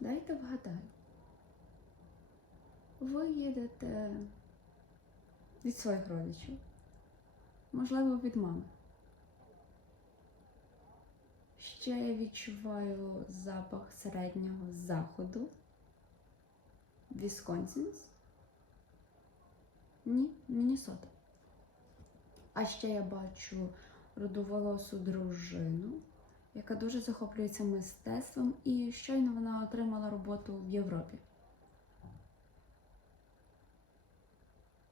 Дайте вгадаю. Ви їдете від своїх родичів, можливо, від мами. Ще я відчуваю запах середнього заходу. Вісконсінс? Ні, Міннесота. А ще я бачу рудоволосу дружину, яка дуже захоплюється мистецтвом, і щойно вона отримала роботу в Європі.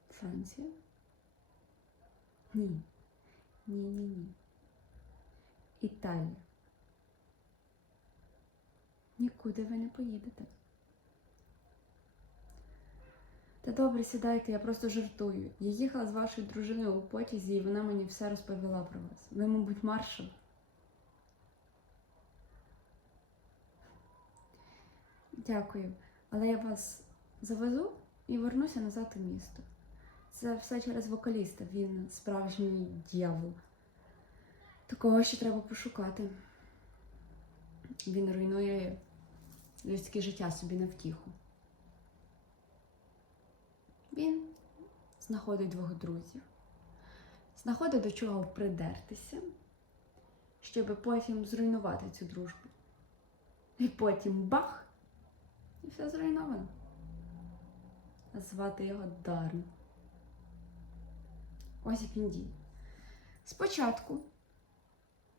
Франція? Ні. Ні, ні, ні. Італія. Нікуди ви не поїдете. Та добре, сідайте, я просто жартую. Я їхала з вашою дружиною у потязі, і вона мені все розповіла про вас. Ви, мабуть, маршал. Дякую. Але я вас завезу і вернуся назад у місто. Це все через вокаліста. Він справжній дьявол. Такого ще треба пошукати. Він руйнує людське життя собі на втіху. Він знаходить двох друзів, знаходить до чого придертися, щоб потім зруйнувати цю дружбу. І потім бах! І все зруйновано. Звати його Дарн. Ось як він діє. Спочатку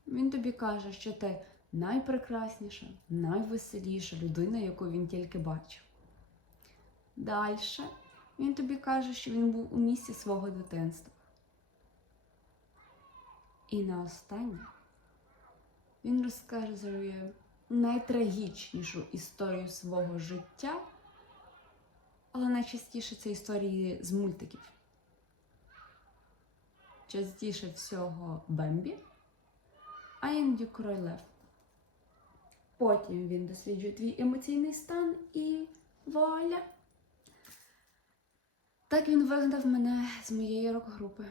він тобі каже, що ти найпрекрасніша, найвеселіша людина, яку він тільки бачив. Далі він тобі каже, що він був у місті свого дитинства. І на останнє він розкаже найтрагічнішу історію свого життя, але найчастіше це історії з мультиків. Частіше всього Бембі, а іноді Король Лев. Потім він досліджує твій емоційний стан і вуаля! Так він вигнав мене з моєї рок-групи.